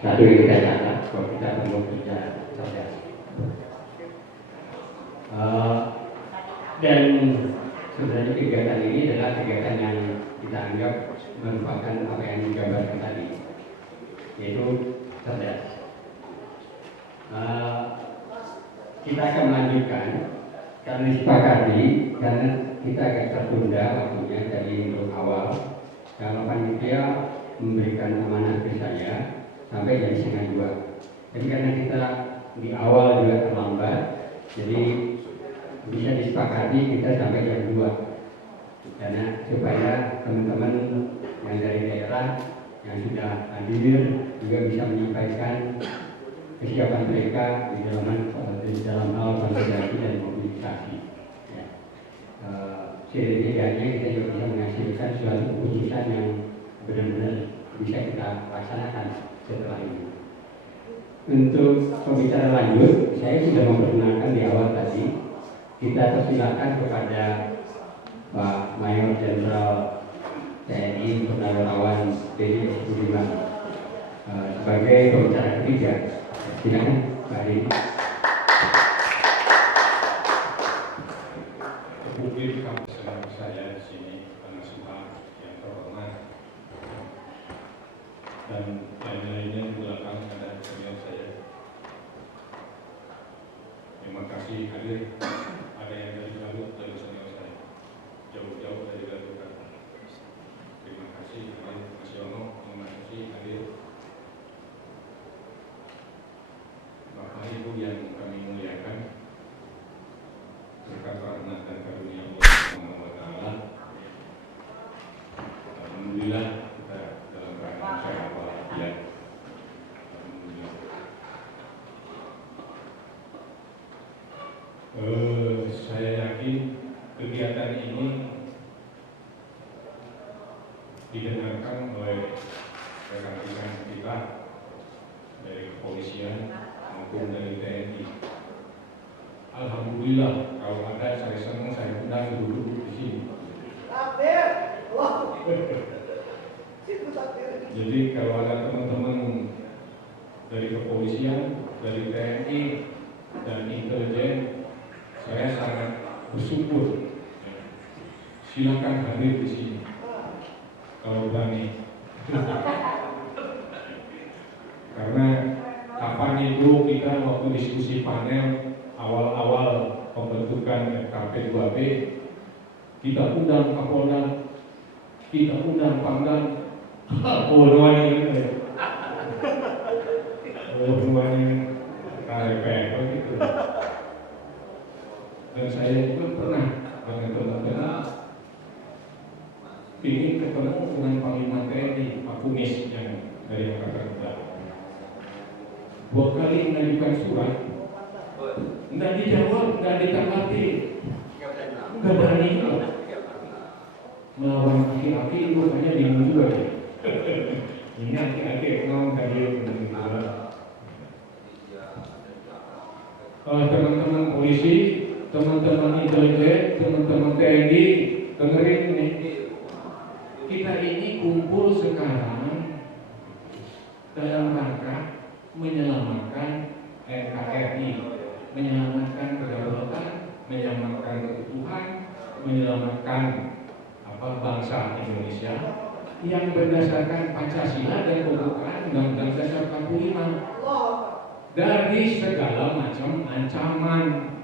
Satu yang kita catat kalau kita perlu kerja cerdas. Dan sebenarnya kegiatan ini adalah kegiatan yang kita anggap merupakan apa yang digambarkan tadi, yaitu cerdas. Kita akan melanjutkan karena disepakati, karena kita agak tertunda waktunya dari untuk awal. Kalau panitia memberikan amanah ke saya sampai jam 1:30. Jadi karena kita di awal juga terlambat, jadi bisa disepakati kita sampai jam 2. Karena supaya teman-teman yang dari daerah yang sudah hadir juga bisa menyampaikan kesiapan mereka di dalam hal validasi dan mobilisasi. Ya. Setidaknya kita juga bisa menghasilkan suatu keputusan yang benar-benar bisa kita laksanakan setelah ini. Untuk pembicara lanjut, saya sudah memperkenalkan di awal tadi. Kita persilakan kepada Pak Mayor Jenderal TNI Purnawirawan Deddy Budiman sebagai pembicara ketiga. Silakan Pak Deddy. Publik kampus saya di sini, karena semua yang terhormat dan yang lainnya di belakang ada senior saya. Terima kasih hadir. Ada yang dari Garut, dari senior saya, jauh-jauh dari Garut. Terima kasih hadir Mas Yono, terima kasih hadir Bapak Ibu yang kami muliakan. Berkat rahmat dan karunia Allah Subhanahu wa taala. Alhamdulillah kita dalam keadaan sehat walafiat. Alhamdulillah. Saya yakin kegiatan ini didengarkan oleh rekan-rekan kita dari kepolisian maupun dari TNI. Alhamdulillah, kalau ada saya senang, saya undang duduk di sini. Jadi kalau ada teman-teman dari kepolisian, dari TNI dan intelijen, saya sangat bersyukur. Silakan hadir di sini kalau berani. Karena kapan itu kita waktu diskusi panel awal-awal pembentukan FKP 2B, kita undang Kapolda, kita undang Pangdam, gitu. Dan saya juga pernah dengan teman-teman ingin ketemu dengan Panglima TNI, Pak Kunis yang dari Angkatan Udara. 2 kali mengajukan surat, nggak dijawab, nggak ditanggapi, nggak berani melawan aki-aki, makanya bingung juga ya. Ini aki-aki ngomong tadi teman-teman polisi, teman-teman intelijen, teman-teman TNI, dengerin nih. Kita ini kumpul sekarang dalam rangka menyelamatkan NKRI, menyelamatkan kedaulatan, menyelamatkan keutuhan, menyelamatkan bangsa Indonesia yang berdasarkan Pancasila dan pembukaan Undang-Undang Dasar 45 dari segala macam ancaman.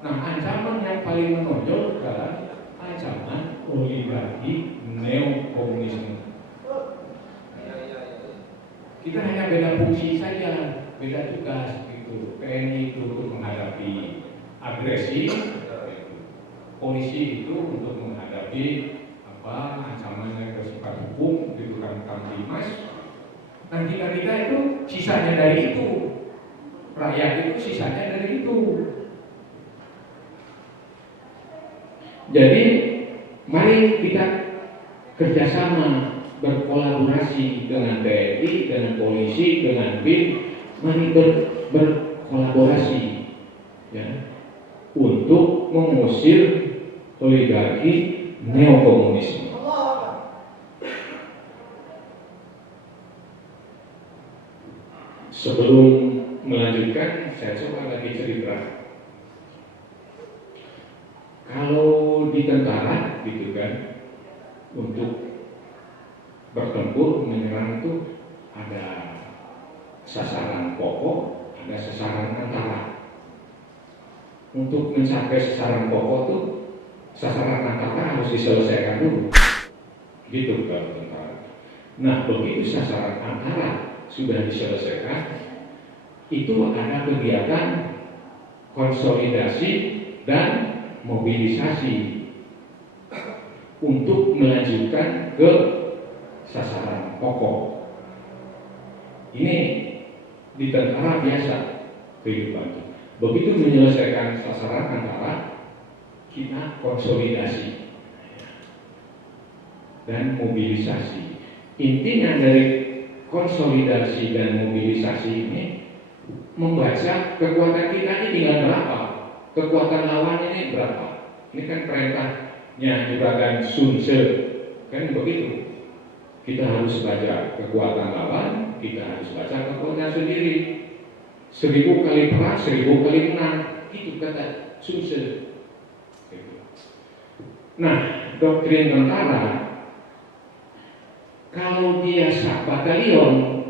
Nah, ancaman yang paling menonjol adalah ancaman oligarki neokomunisme. Kita hanya beda fungsi saja, beda tugas gitu. TNI itu untuk menghadapi agresi, polisi itu untuk menghadapi ancaman yang bersifat hukum, gitu kan, Kamtimas. Nah, kita itu sisanya dari itu, rakyat itu sisanya dari itu. Jadi mari kita kerjasama, berkolaborasi dengan TNI, dengan polisi, dengan BIN, mari berkolaborasi ya, untuk mengusir oligarki neokomunisme. Sebelum melanjutkan, saya coba lagi cerita. Kalau di tentara gitu kan, untuk bertempur menyerang itu ada sasaran pokok, ada sasaran antara. Untuk mencapai sasaran pokok tuh sasaran antara harus diselesaikan dulu. Gitu kalau tentara. Nah, begitu sasaran antara sudah diselesaikan, itu ada kegiatan konsolidasi dan mobilisasi untuk melanjutkan ke sasaran pokok. Ini di tentara biasa kehidupan. Begitu menyelesaikan sasaran antara, kita konsolidasi dan mobilisasi. Intinya dari konsolidasi dan mobilisasi ini membaca kekuatan kita ini tinggal berapa, kekuatan lawan ini berapa. Ini kan perintahnya juragan Sun Tzu, kan begitu. Kita harus baca kekuatan lawan, kita harus baca kekuatan sendiri. 1000 kali perang, 1000 kali menang, itu kata Sun Tzu. Nah, doktrin tentara, kalau dia sak batalion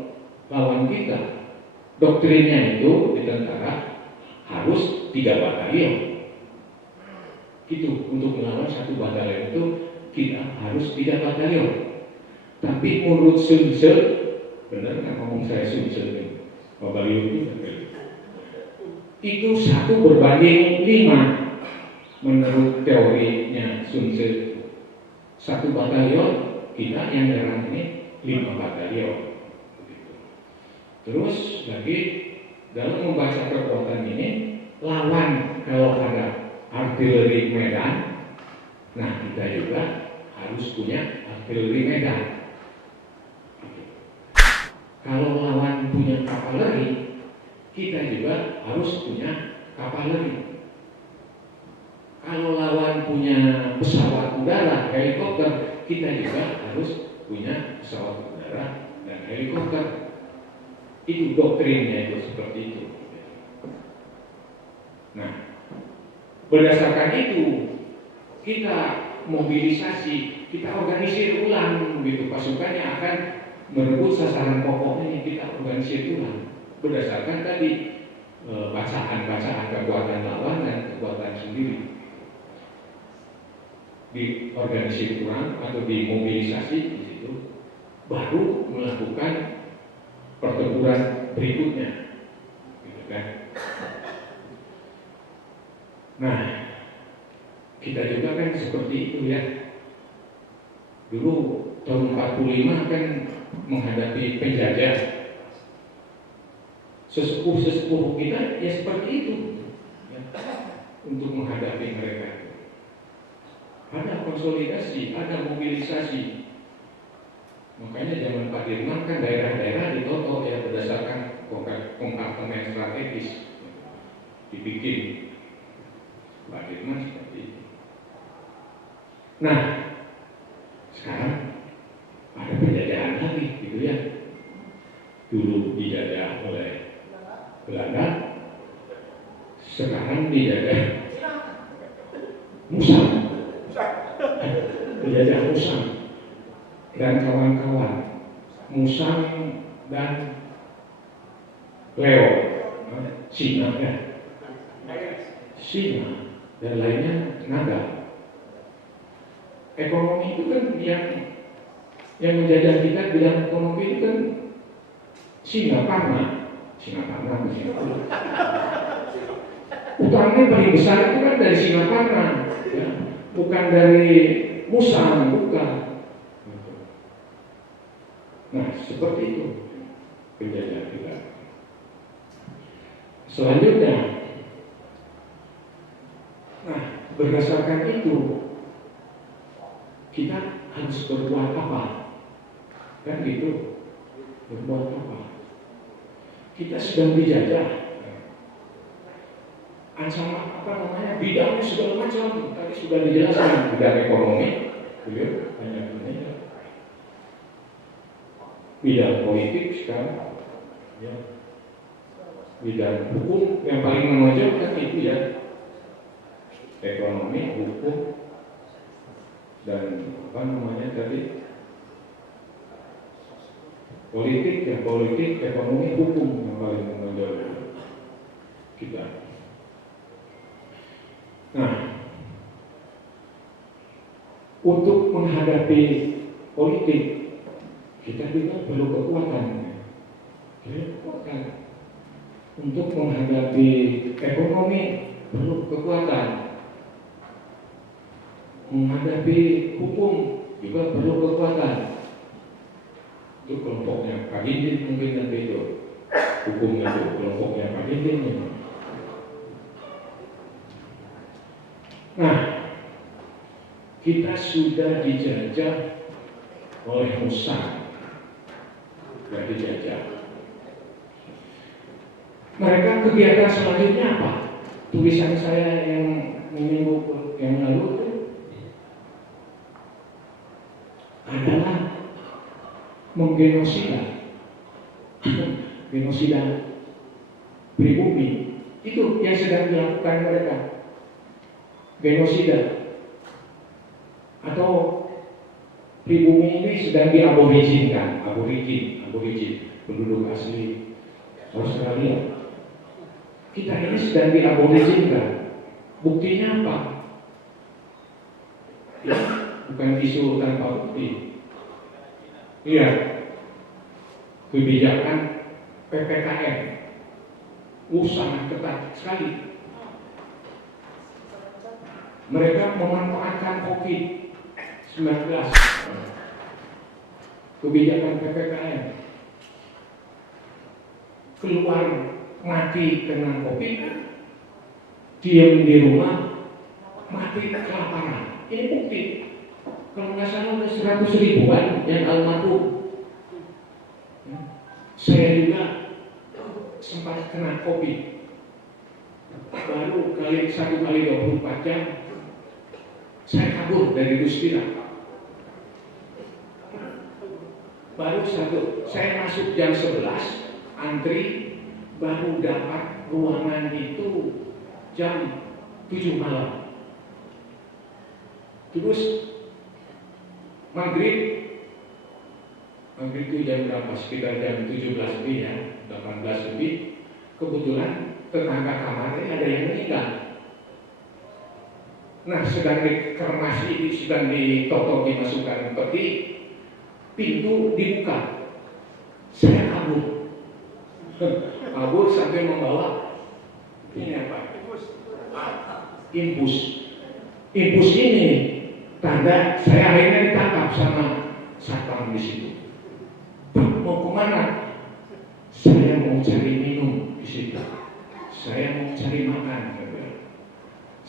lawan kita, doktrinnya itu di tentara harus 3 batalion. Itu untuk melawan 1 batalion itu kita harus 3 batalion. Tapi menurut Sun Tzu, benar nggak ngomong saya Sun Tzu ini? Itu 1 berbanding 5 menurut teorinya Sun Tzu. 1 batalion kita yang nyerang ini 5 batalion. Terus lagi dalam membaca kekuatan ini, lawan kalau ada artileri medan, nah kita juga harus punya artileri medan. Kalau lawan punya kavaleri, kita juga harus punya kavaleri. Kalau lawan punya pesawat udara, helikopter, kita juga harus punya pesawat udara dan helikopter. Itu doktrinnya itu seperti itu. Nah, berdasarkan itu kita mobilisasi, kita organisir ulang gitu, pasukannya akan merebut sasaran pokok ini, kita organisir ulang berdasarkan tadi bacaan-bacaan kekuatan lawan dan kekuatan sendiri. Diorganisir ulang atau dimobilisasi di situ, baru melakukan pertempuran berikutnya, gitu kan? Nah, kita juga kan seperti itu ya. Dulu tahun 45 kan menghadapi penjajah, sesepuh-sesepuh kita ya seperti itu ya, untuk menghadapi mereka. Ada konsolidasi, ada mobilisasi. Makanya zaman Pak Dirman kan daerah-daerah ditoto ya berdasarkan kompartemen strategis dibikin. Pak Dirman seperti itu. Nah, sekarang ada penjajahan lagi gitu ya. Dulu dijajah oleh Belanda, sekarang dijajah Musang, dijajah Musang dan kawan-kawan, Musang dan Leo, Cina ya, Cina dan lainnya naga. Ekonomi itu kan yang menjajah kita bidang ekonomi itu kan Singaparna utangnya paling besar itu kan dari Singaparna ya, bukan dari Musang, bukan. Nah, seperti itu penjajah kita. Selanjutnya, nah berdasarkan itu kita harus berbuat apa? Kan gitu, berbuat apa? Kita sedang dijajah. Ancaman apa namanya? Bidangnya segala macam. Tadi sudah dijelaskan bidang ekonomi, bidang politik sekarang, ya. bidang hukum yang paling menonjol kan itu ya, ekonomi, hukum, dan apa namanya tadi, politik, ya politik, ekonomi, hukum yang paling menonjol kita. Nah, untuk menghadapi politik kita juga perlu kekuatan. Untuk menghadapi ekonomi perlu kekuatan. Menghadapi hukum juga perlu kekuatan. Itu kelompoknya Pak Ginting mungkin nanti itu. Hukumnya itu kelompoknya Pak Ginting. Nah, kita sudah dijajah oleh Musa. Sudah dijajah. Mereka kegiatan selanjutnya apa? Tulisan saya yang minggu yang lalu itu adalah menggenosida, genosida pribumi. Itu yang sedang dilakukan mereka, genosida. Atau pribumi ini sedang diaborijinkan, aborigin, penduduk asli Australia. Kita ini sedang diaborijinkan. Buktinya apa? Ya, bukan isu tanpa bukti. Iya, kebijakan PPKM sangat ketat sekali. Mereka memanfaatkan COVID-19, kebijakan PPKM, keluar mati kena COVID, diam di rumah, mati kelaparan. Ini bukti. Kalau nggak salah ada 100 ribuan yang almarhum. Saya juga sempat kena COVID. Baru satu kali 24 jam saya kabur dari Guspira. Baru saya masuk jam 11, antri, baru dapat ruangan itu jam 7 malam. Terus maghrib itu jam berapa? Sekitar jam 17 lebih ya, 18 lebih. Kebetulan tetangga kamarnya ada yang meninggal. Nah, sedang dikremasi, sedang ditotok, dimasukkan peti, pintu dibuka. Saya kabur. Kabur sampai membawa ini apa? Infus. Infus ini tanda saya akhirnya ditangkap sama satpam di situ. Mau kemana? Saya mau cari minum di situ. Saya mau cari makan.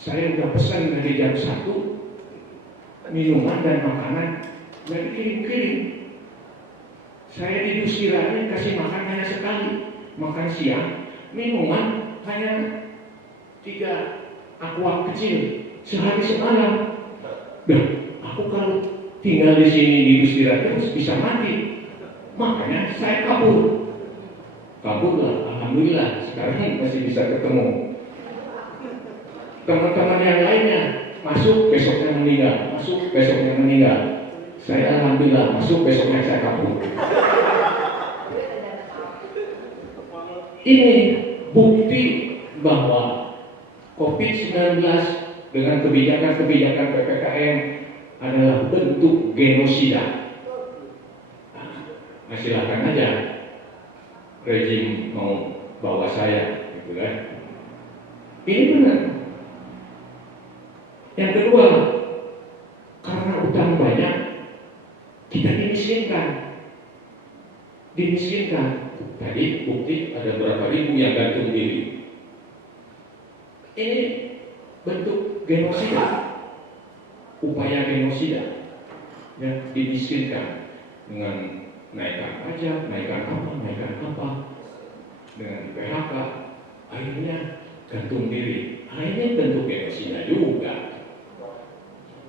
Saya udah pesan dari jam 1 minuman dan makanan, nggak dikirim-kirim. Saya di Dusiranya kasih makan hanya sekali, makan siang, minuman hanya 3 aqua kecil sehari semalam. Dan aku kalau tinggal di sini di Dusira terus bisa mati. Makanya saya kabur. Kaburlah, alhamdulillah sekarang masih bisa ketemu. Teman-teman yang lainnya masuk besoknya meninggal, masuk besoknya meninggal. Saya alhamdulillah masuk besoknya saya kabur. Ini bukti bahwa COVID-19 dengan kebijakan-kebijakan PPKM adalah bentuk genosida. Nah, silakan aja rejim mau bawa saya, gitu kan? Ini benar. Yang kedua, karena utang banyak, kita dimiskinkan. Tadi bukti ada berapa ribu yang gantung diri. Ini bentuk genosida, upaya genosida, ya, dimiskinkan dengan naikkan pajak, naikkan apa, dengan PHK, akhirnya gantung diri. Akhirnya bentuk genosida juga.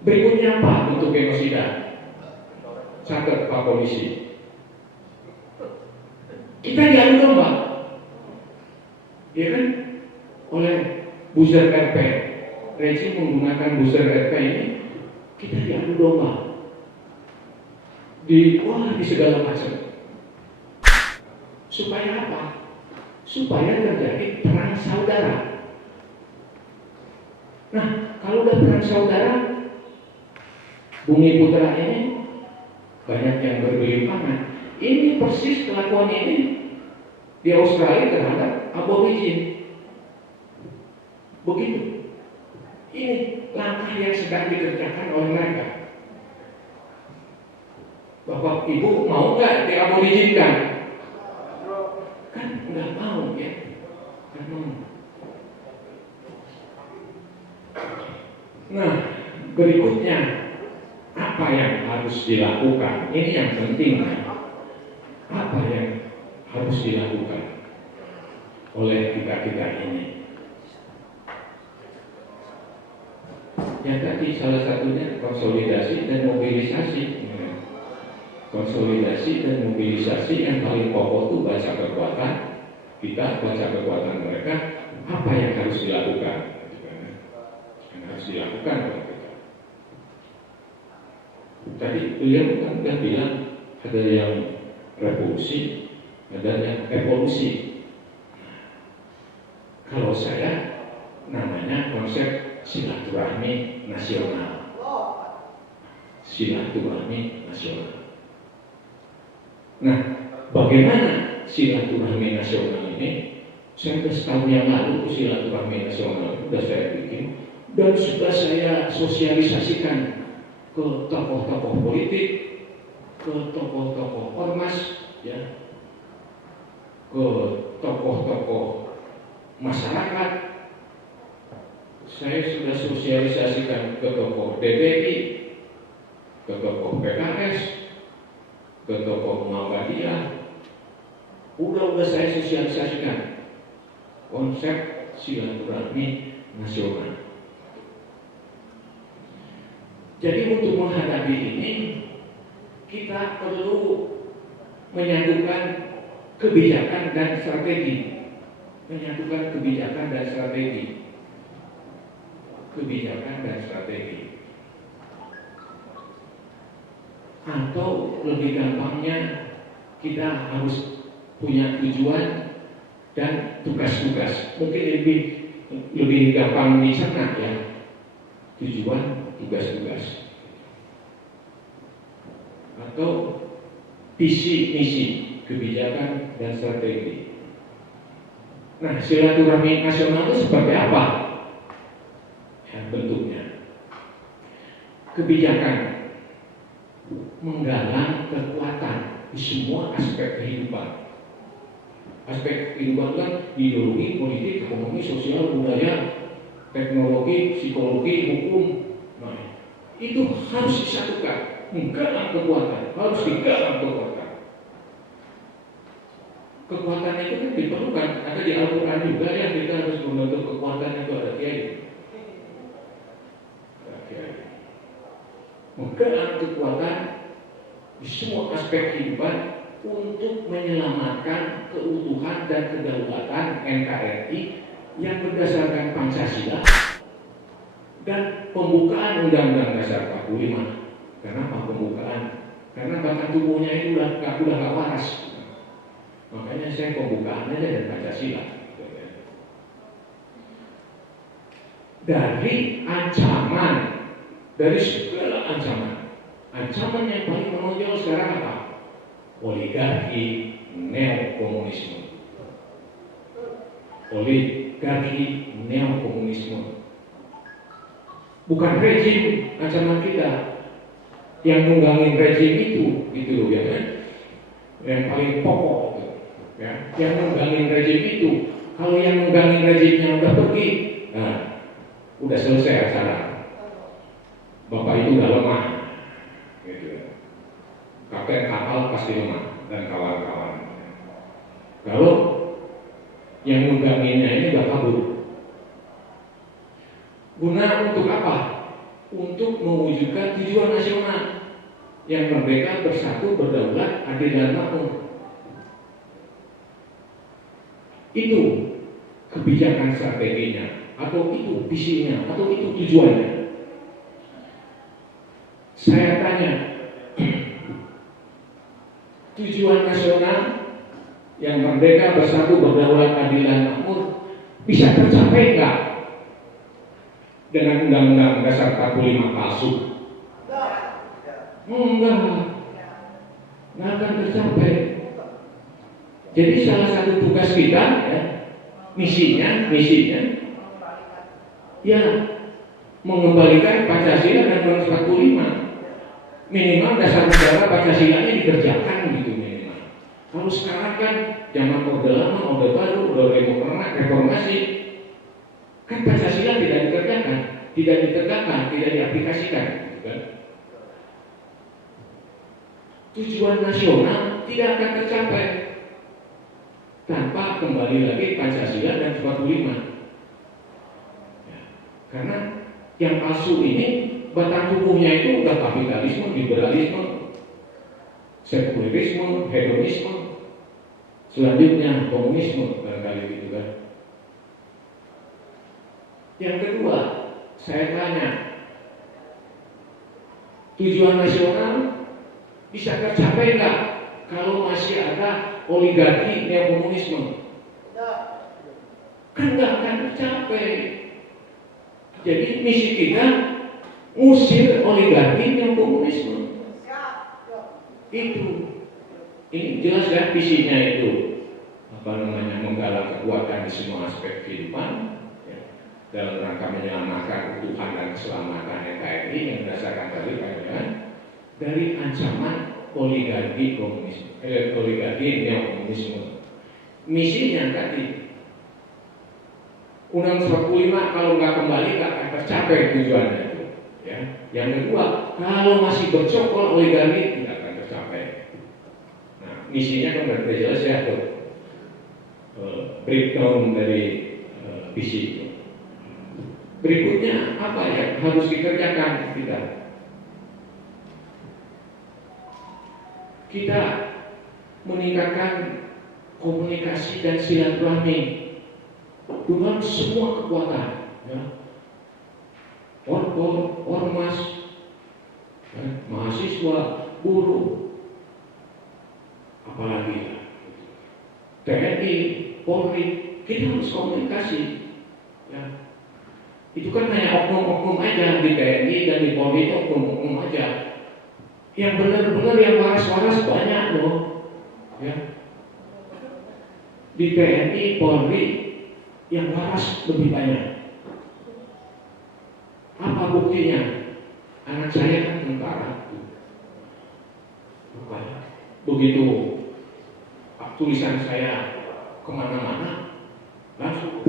Berikutnya apa bentuk genosida? Catat Pak Polisi. Kita diadu domba. buzzer RP, rejim menggunakan buzzer RP ini, kita diadu domba, di segala macam. Supaya apa? Supaya terjadi perang saudara. Nah, kalau udah perang saudara, Bumi Putra ini banyak yang bergelimpangan. Ini persis kelakuan ini di Australia terhadap aborigin. Begitu. Ini langkah yang sedang dikerjakan oleh mereka. Bapak Ibu mau nggak diaborijinkan? Kan nggak mau ya. Nggak mau. Nah, berikutnya apa yang harus dilakukan? Ini yang penting. Apa yang harus dilakukan oleh kita-kita ini? Yang tadi salah satunya konsolidasi dan mobilisasi. Konsolidasi dan mobilisasi yang paling pokok itu baca kekuatan kita, baca kekuatan mereka. Apa yang harus dilakukan? Yang harus dilakukan oleh kita. Tadi beliau kan sudah bilang ada yang revolusi, ada yang evolusi. Kalau saya namanya konsep silaturahmi nasional. Silaturahmi nasional. Nah, bagaimana silaturahmi nasional ini? Saya setahun yang lalu silaturahmi nasional sudah saya bikin dan sudah saya sosialisasikan ke tokoh-tokoh politik, ke tokoh-tokoh ormas, ya, ke tokoh-tokoh masyarakat. Saya sudah sosialisasikan ke tokoh DPI, ke tokoh PKS, ke tokoh Muhammadiyah. Udah saya sosialisasikan konsep silaturahmi nasional. Jadi untuk menghadapi ini kita perlu menyatukan kebijakan dan strategi. Menyatukan kebijakan dan strategi. Kebijakan dan strategi. Atau lebih gampangnya kita harus punya tujuan dan tugas-tugas. Mungkin lebih gampang dicerna ya. Tujuan, tugas-tugas. Atau visi, misi, kebijakan dan strategi. Nah, silaturahmi nasional itu seperti apa? Ya, bentuknya. Kebijakan menggalang kekuatan di semua aspek kehidupan. Aspek kehidupan kan ideologi, politik, ekonomi, sosial, budaya, teknologi, psikologi, hukum. Nah, itu harus disatukan. Menggalang kekuatan, harus digalang kekuatan. Kekuatan itu kan diperlukan. Ada di Al-Quran juga yang kita harus membentuk kekuatan itu ada kiai. Menggalang kekuatan di semua aspek kehidupan untuk menyelamatkan keutuhan dan kedaulatan NKRI yang berdasarkan Pancasila dan pembukaan Undang-Undang Dasar 45. Kenapa pembukaan? Karena batang tubuhnya itu udah gak waras. Makanya saya pembukaan aja dari Pancasila. Dari ancaman, dari segala ancaman. Ancaman yang paling menonjol sekarang apa? Oligarki neokomunisme. Oligarki neokomunisme. Bukan rejim ancaman kita. Yang nunggangin rejim itu, gitu loh ya kan? Yang paling pokok, ya. Yang nunggangin rejim itu. Kalau yang nunggangin rejimnya udah pergi, nah, udah selesai acara. Bapak itu udah lemah, gitu. Kapten kapal pasti lemah dan kawan-kawan. Kalau yang nungganginnya ini udah kabur. Guna untuk apa? Untuk mewujudkan tujuan nasional yang merdeka, bersatu, berdaulat, adil dan makmur. Itu kebijakan strateginya. atau itu visinya, atau itu tujuannya. Saya tanya, tujuan nasional yang merdeka, bersatu, berdaulat, adil dan makmur bisa tercapai enggak dengan Undang-Undang Dasar 45 palsu? Enggak akan tercapai. Jadi salah satu tugas kita, ya, misinya, ya mengembalikan Pancasila dan Undang-Undang 45. Minimal dasar negara Pancasila-nya dikerjakan gitu minimal. Kalau sekarang kan zaman Orde Lama, Orde Baru, Orde Reformasi, kan Pancasila tidak dikerjakan, tidak ditegakkan, tidak diaplikasikan, gitu kan? Tujuan nasional tidak akan tercapai tanpa kembali lagi Pancasila dan 45. Ya, karena yang palsu ini batang tubuhnya itu udah kapitalisme, liberalisme, sekularisme, hedonisme, selanjutnya komunisme, barangkali gitu kan. Yang kedua, saya tanya, tujuan nasional bisa tercapai nggak kalau masih ada oligarki neokomunisme? Kan nggak akan tercapai. Jadi misi kita usir oligarki neokomunisme. Itu, ini jelas ya visinya itu menggalang kekuatan di semua aspek kehidupan, ya, dalam rangka menyelamatkan keutuhan dan keselamatan NKRI yang berdasarkan dari ancaman oligarki komunisme, oligarki neokomunisme. Misinya tadi Undang-Undang 45 kalau nggak kembali nggak akan tercapai tujuannya itu. Ya. Yang kedua, kalau masih bercokol oligarki tidak akan tercapai. Nah, misinya kan berarti jelas ya tuh. Breakdown dari visi. Berikutnya apa yang harus dikerjakan kita? Kita meningkatkan komunikasi dan silaturahmi dengan semua kekuatan, ya. Ormas, ya, mahasiswa, buruh, apalagi TNI, Polri, kita harus komunikasi. Ya. Itu kan hanya oknum-oknum aja di TNI dan di Polri itu oknum-oknum aja. Yang benar-benar yang waras-waras banyak loh, ya. Di TNI, Polri yang waras lebih banyak. Apa buktinya? Anak saya kan tentara. Begitu tulisan saya kemana-mana, langsung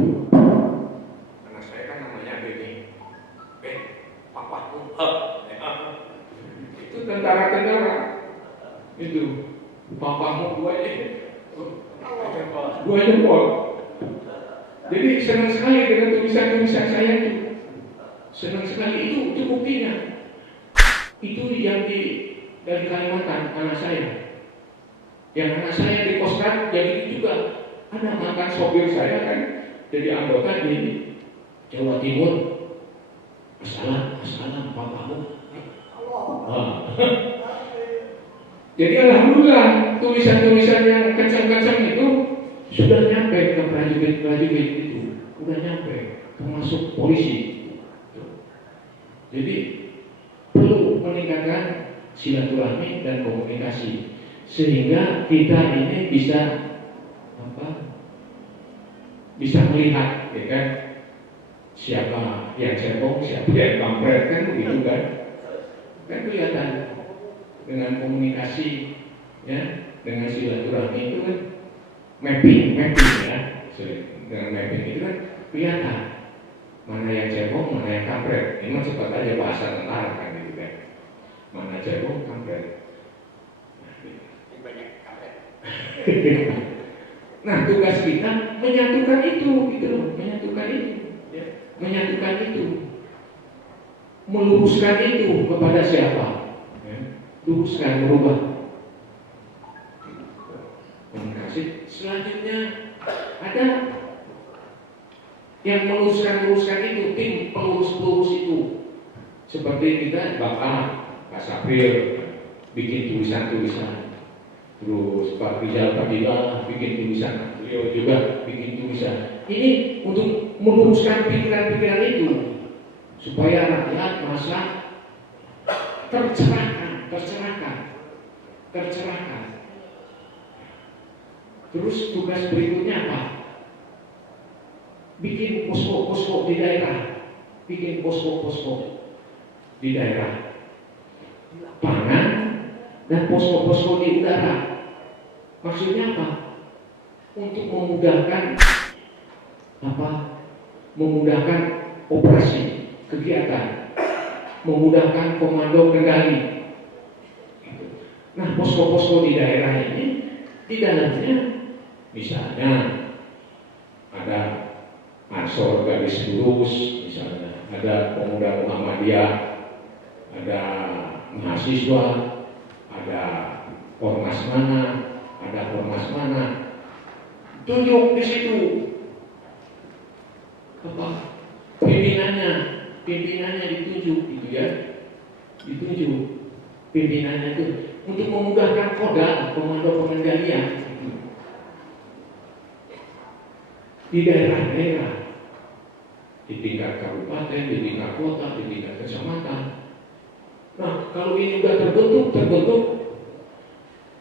anak saya kan namanya Beni, papaku, itu tentara-tentara, itu papamu dua jempol. Jadi senang sekali dengan tulisan-tulisan saya itu, senang sekali itu buktinya. Itu yang dari Kalimantan anak saya. Yang anak saya di Kostrad jadi juga ada mantan sopir saya kan jadi anggota di Jawa Timur. Assalam papamu. Jadi alhamdulillah tulisan-tulisan yang kencang-kencang itu sudah nyampe ke prajurit-prajurit itu, sudah nyampe termasuk polisi. Jadi perlu meningkatkan silaturahmi dan komunikasi sehingga kita ini bisa melihat, ya kan, siapa yang cebong, siapa yang kampret, kan begitu kan? Kan kelihatan dengan komunikasi, ya, dengan silaturahmi itu kan mapping ya, dengan mapping itu kan kelihatan mana yang cebong, mana yang kampret. Ini mah cepat aja bahasa tentara kan gitu kan, mana cebong, kampret. Nah, tugas kita menyatukan itu, gitu loh, menyatukan itu, ya. Menyatukan itu, meluruskan itu kepada siapa? Ya. Luruskan, merubah. Komunikasi. Selanjutnya ada Yang meluruskan itu tim pelurus itu. Seperti kita Pak Safir bikin tulisan-tulisan, terus Pak Rizal Fadila bikin tulisan, beliau juga bikin tulisan. Ini untuk meluruskan pikiran-pikiran itu supaya rakyat merasa tercerahkan. Terus tugas berikutnya apa? Bikin posko-posko di daerah, pangan dan posko-posko di udara. Maksudnya apa? Untuk memudahkan operasi, kegiatan, memudahkan komando kendali. Nah, posko-posko di daerah ini, di dalamnya misalnya ada Ansor Garis Lurus, misalnya ada pemuda Muhammadiyah, ada mahasiswa, ada ormas mana, tunjuk di situ apa pimpinannya ditunjuk gitu ya, pimpinannya itu untuk memudahkan komando pengendalian di daerah-daerah, di tingkat kabupaten, di tingkat kota, di tingkat kecamatan. Nah, kalau ini sudah terbentuk,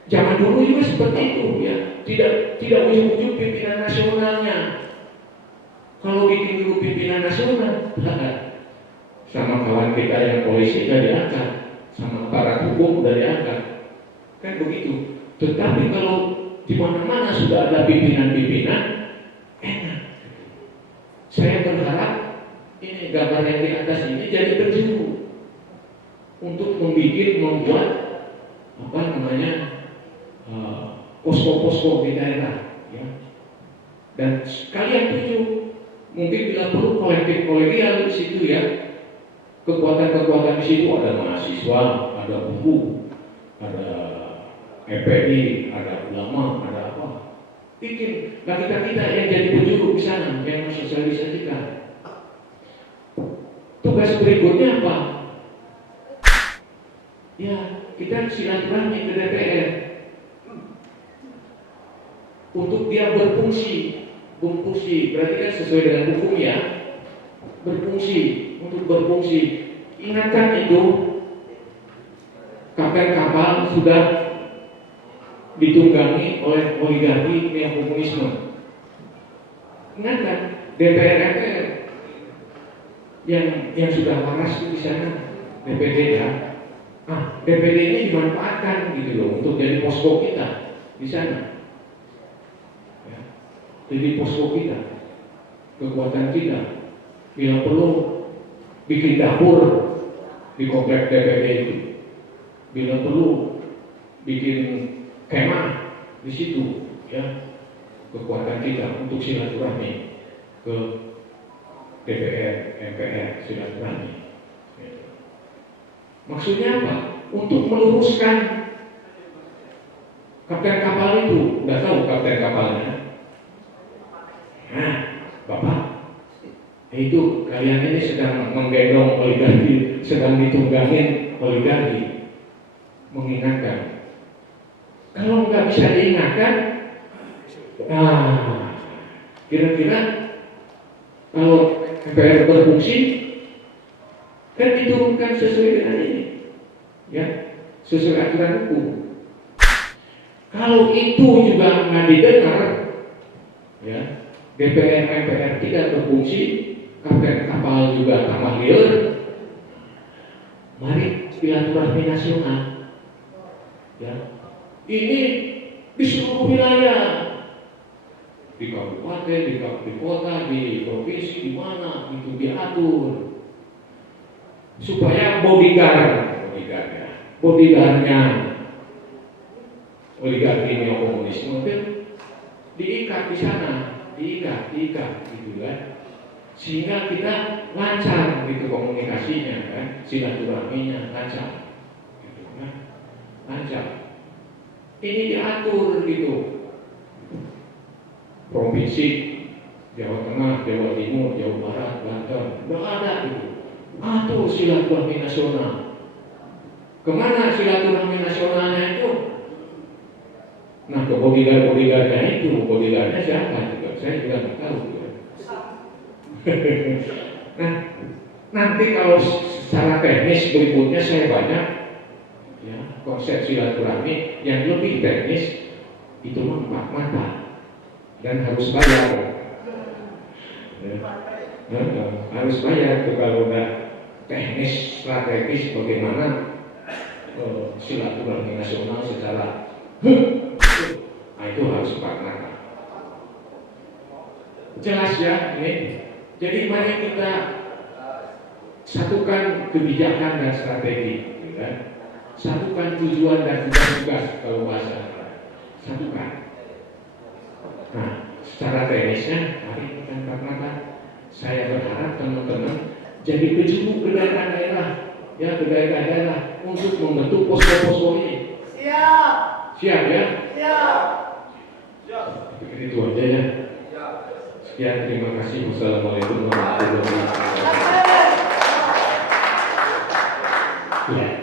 zaman dulu juga seperti itu ya. Tidak ujung-ujung pimpinan nasionalnya. Kalau bikin dulu pimpinan nasional, sama kawan kita yang polisi sudah diangkat, sama aparat hukum sudah diangkat, kan begitu. Tetapi kalau di mana-mana sudah ada pimpinan-pimpinan, enak. Saya berharap ini gambar yang di atas ini jadi penjuru untuk membuat posko-posko di daerah, ya. Dan kalian tunjuk, mungkin bila perlu kolektif kolegial di situ ya. Kekuatan-kekuatan di situ ada mahasiswa, ada buku, ada FPI, ada ulama, ada apa. Bikin, nah kita yang jadi penjuru di sana, yang mensosialisasikan. Tugas berikutnya apa? Ya, kita silaturahmi ke DPR untuk dia berfungsi, berarti kan sesuai dengan hukum ya, untuk berfungsi. Ingatkan itu, kapal sudah ditunggangi oleh oligarki neokomunisme. Ingatkan DPR yang sudah waras di sana, DPD ya. DPD ini dimanfaatkan gitu loh untuk jadi posko kita di sana. Ya. Jadi posko kita, kekuatan kita. Bila perlu bikin dapur di komplek DPD itu. Bila perlu bikin kemah di situ, ya. Kekuatan kita untuk silaturahmi ke DPR, MPR, silaturahmi. Maksudnya apa? Untuk meluruskan kapten kapal itu. Udah tahu kapten kapalnya? Nah, Bapak, itu kalian ini sedang menggendong oligarki, sedang ditunggangin oligarki. Mengingatkan. Kalau nggak bisa diingatkan, kira-kira kalau MPR berfungsi, kan diturunkan sesuai dengan ini, ya, sesuai aturan hukum. Kalau itu juga nggak didengar, ya, DPR MPR tidak berfungsi, kapten kapal juga tambah liar. Mari silaturahmi nasional, ya. Ini di seluruh wilayah, di kabupaten, di kota, di provinsi, di mana itu diatur. Supaya bodyguardnya oligarki neokomunisme itu diikat di sana, diikat gitu kan, sehingga kita lancar gitu komunikasinya kan, silaturahminya lancar, gitu kan, lancar. Ini diatur gitu, provinsi Jawa Tengah, Jawa Timur, Jawa Barat, Banten, nggak ada itu. Atau silaturahmi nasional. Kemana silaturahmi nasionalnya itu? Nah, ke bodyguard-bodyguardnya itu, bodyguardnya siapa? Saya juga nggak tahu. Nah, nanti kalau secara teknis berikutnya saya banyak ya, konsep silaturahmi yang lebih teknis itu empat mata dan harus bayar. Ya. Harus bayar tuh kalau udah teknis strategis bagaimana silaturahmi nasional secara nah itu harus empat mata. Jelas ya ini. Jadi mari kita satukan kebijakan dan strategi, ya. Satukan tujuan dan tugas kalau bahasa, satukan. Nah, secara teknisnya, mari kita empat mata. Saya berharap teman-teman jadi penjuru ke daerah-daerah, ya ke daerah-daerah untuk membentuk posko-posko ini. Siap. Siap ya. Siap. Siap. Itu aja ya. Sekian, terima kasih. Wassalamualaikum warahmatullahi wabarakatuh.